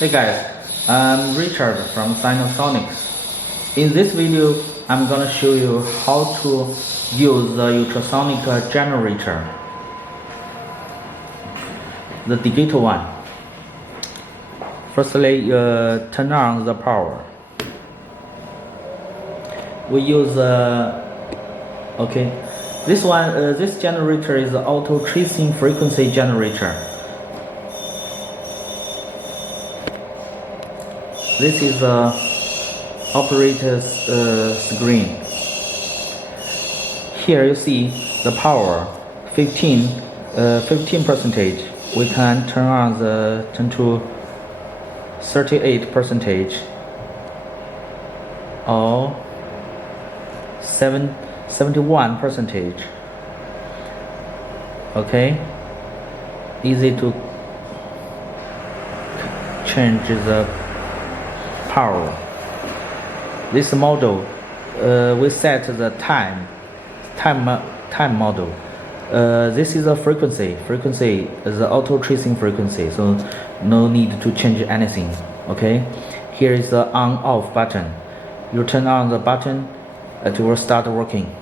Hey guys, I'm Richard from Sino-Sonics. In this video, I'm gonna show you how to use the ultrasonic generator, the digital one. Firstly, turn on the power. We use this generator is an auto tracing frequency generator. This is the operator's screen. Here you see the power 15%. We can turn to 38% or 71%. Okay, easy to change the power. This model, we set the time model. This is a frequency. Frequency is the auto tracing frequency, so no need to change anything. Okay, here is the on/off button. You turn on the button, it will start working.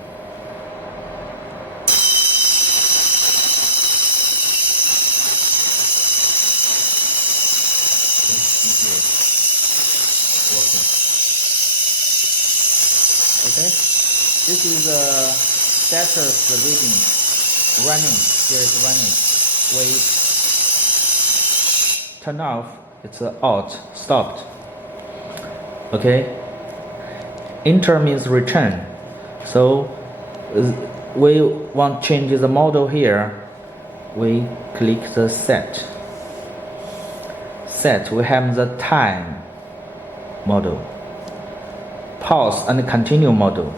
Okay, this is the status reading running. Here is running. We turn off, it's out, stopped. Okay, enter means return. So we want to change the model here. We click the set. We have the time model, pause and continue model,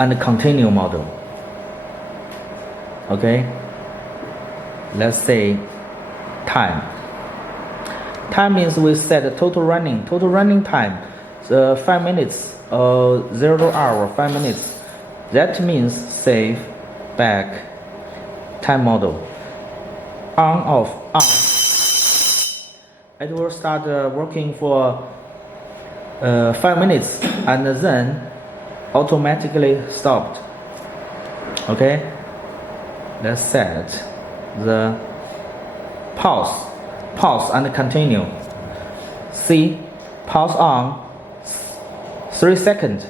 and continue model. Okay, let's say time means we set the total running time 5 minutes, 0 hour 5 minutes. That means save, back, time model, on, off, on. It will start working for 5 minutes and then automatically stopped. Okay, let's set the pause and continue. See, pause on 3 seconds.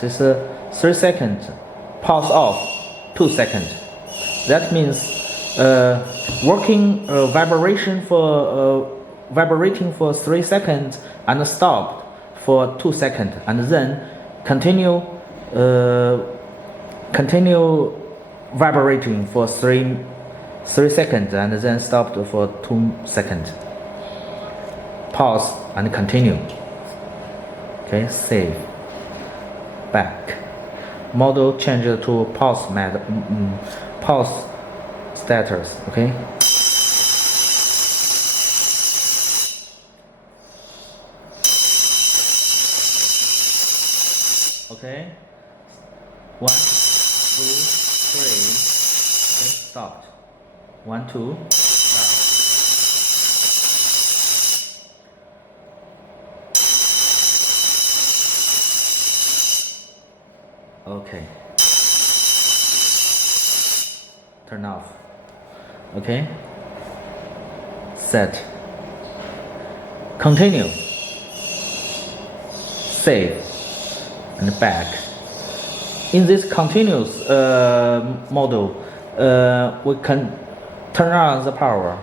This is 3 seconds. Pause off 2 seconds. That means working vibrating for 3 seconds and stop for 2 seconds, and then continue vibrating for 3 seconds and then stop for 2 seconds. Pause and continue. Okay, save, back. Model change to pause pause status. Okay. Okay, 1, 2, 3. Okay, stopped. 1, 2, stop. Okay, turn off. Okay, set, continue, save, and back. In this continuous model, we can turn on the power.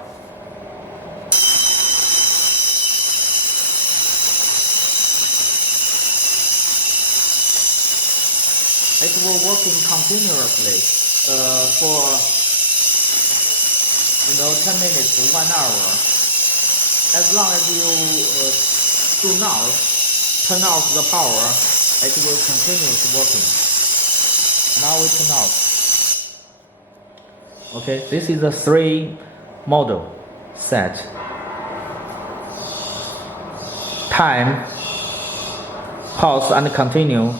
It will working continuously for 10 minutes to 1 hour. As long as you do not turn off the power, it will continue working. Now we turn off. Okay, this is the 3 model set. Time, pause and continue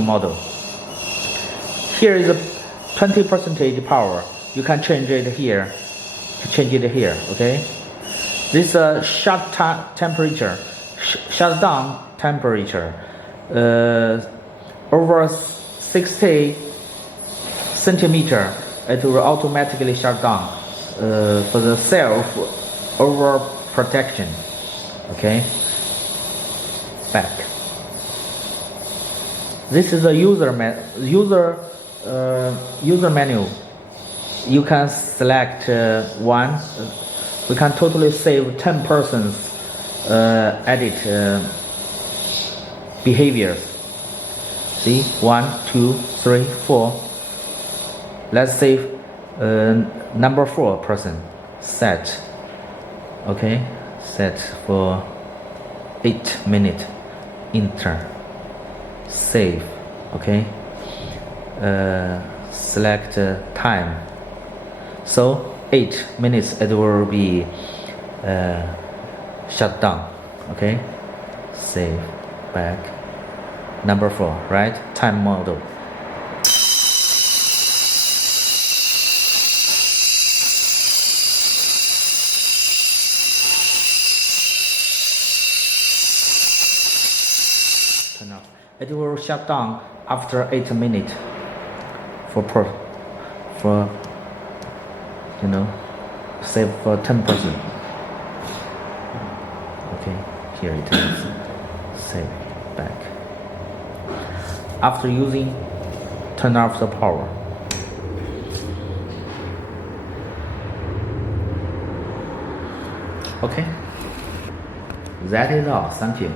model. Here is a 20% power. You can change it here. to change it here. Okay, this temperature, shutdown temperature, over 60 centimeter, it will automatically shut down for the self over protection. Okay, back. This is a user menu. You can select one. We can totally save 10 persons edit behaviors. See, 1, 2, 3, 4. Let's save number 4 person. Set. Okay, set for 8 minutes. Enter. Save. Okay. Select time. So 8 minutes it will be shut down. Okay. Save. Back. Number 4. Right. Time model. Turn off. It will shut down after 8 minutes for save for 10%. Okay, here it is. Save back. After using, turn off the power. Okay, that is all. Thank you.